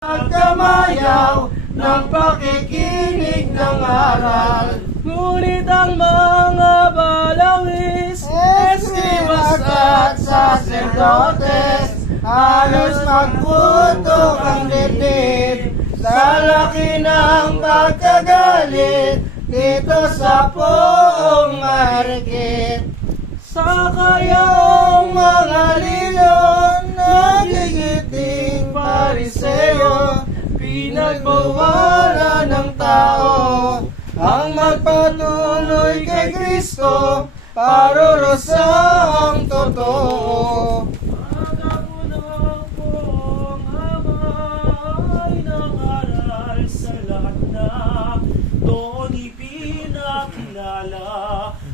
Nagkamayaw ng pakikinig ng aral. Ngunit ang mga balawis, Eskribas at saserdotes, halos magputok ang dibdib sa laki ng pagkagalit dito sa poong marikit. sa kayaong Mga lilon, nagigiting pariseo, pinagbawalan ng tao ang magpatuloy kay Kristo, parurusa ang totoo. Pagkapunan po ang amay ng aral sa lahat na doon ipinakilala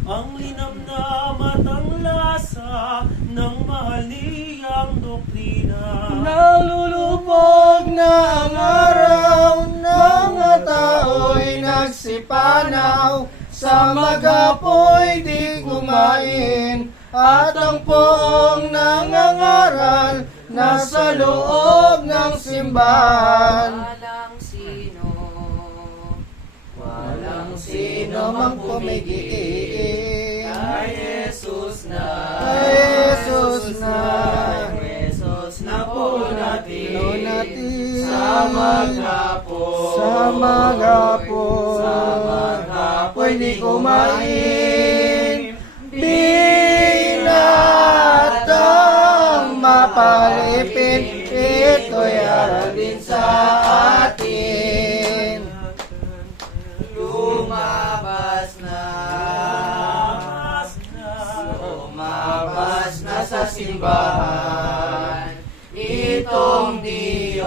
ang linamnam at ang lasa ng mahal niyang doktrina. Nalulubog na ang araw, mga tao'y nagsipanaw, sa magapoy di kumain, at ang poong nangangaral nasa loob ng simbahan. Walang sino mang pumigiin Kay Jesus na, kay Jesus na, Jesus na po natin, sa magapoy di kumain, binatang mapalipin, ito'y aral din sa atin. Lumabas na sa simbahan itong Diyos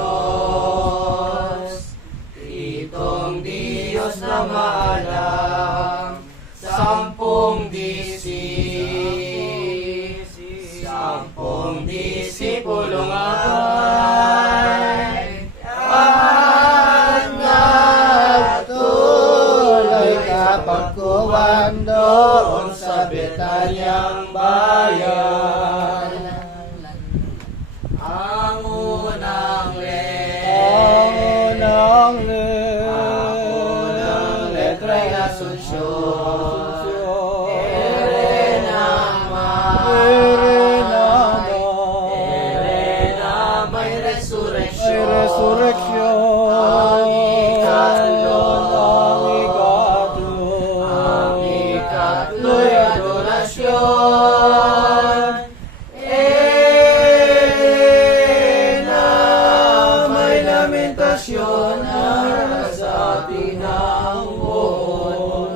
na maalam, 10 disipulong ay nagtuloy kapagkuhan doon sa Betanyang bayan. Ang unang letra'y Asunsyon, may resurreksyon, ang ikatlo'y adorasyon, may lamentasyon para sa ating ang buon.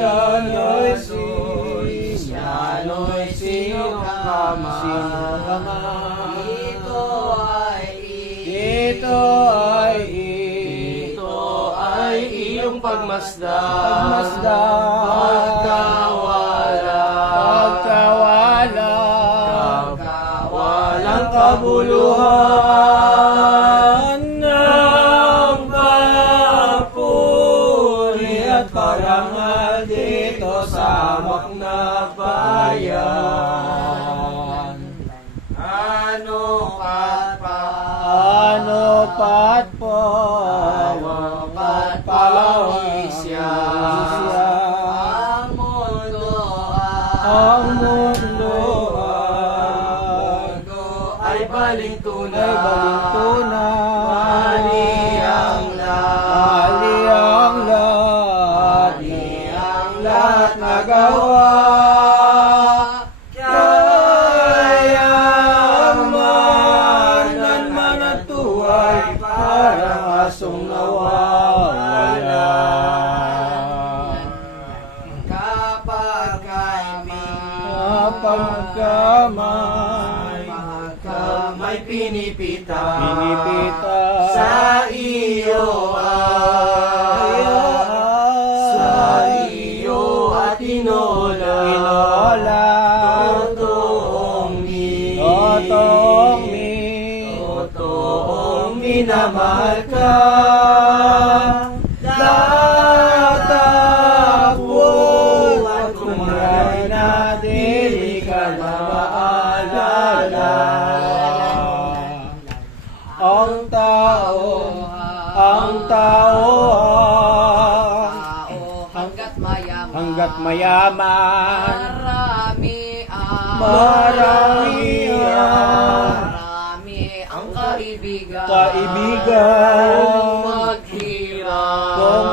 Kristiyano'y sino ka man. Ito ay iyong pagmasdan, pagkawalang kabuluhan ng papuri at parangal dito sa hawak na bayan. Ano pat po palawisya, ang mundo ay balintuna, mali ang lahat nagawa. Kayaman man at tuway, parang asong nawawalan. Kapag may pinipita sa iyo at inola, totoong minamahal ka. Tatakbo at kung may nadili ka na maalala, pala. Ang tao hanggat mayaman, marami ang kaibigan, kung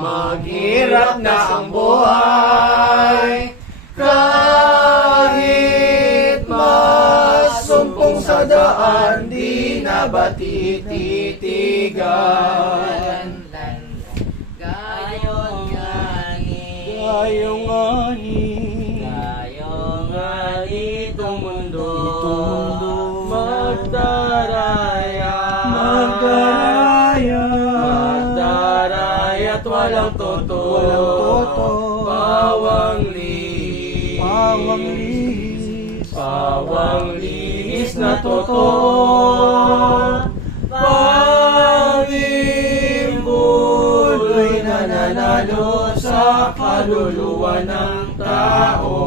maghirap na ang buhay, kahit masumpong sa daan, di na ba tititigan? Gayong ani itong mundo, magdaraya at walang toto, pawang linis na toto, pag-ibig na nanalo sa kaluluwa ng tao.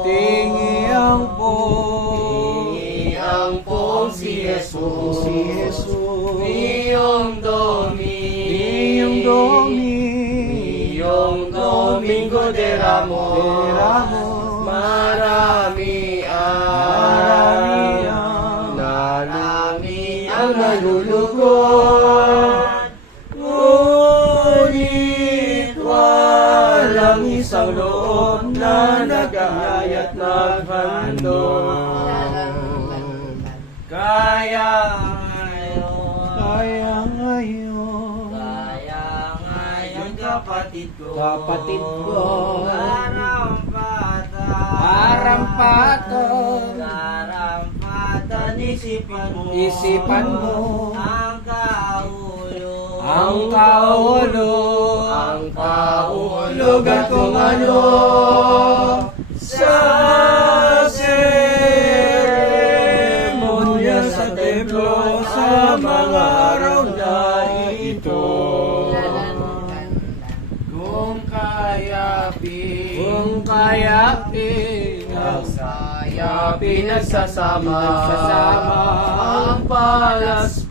Tingi ang pong si Jesus, Iyong Domingo de Ramos, marami ang nalulugod, ngunit walang isang loob na nag-aayat naghandog. Kaya ngayon kapatid ko, arampatan, isipan mo ang kahulugan kung ano sa seremonya sa templo sa mga araw na ito. Kung kayapin nagsasama ang palaspas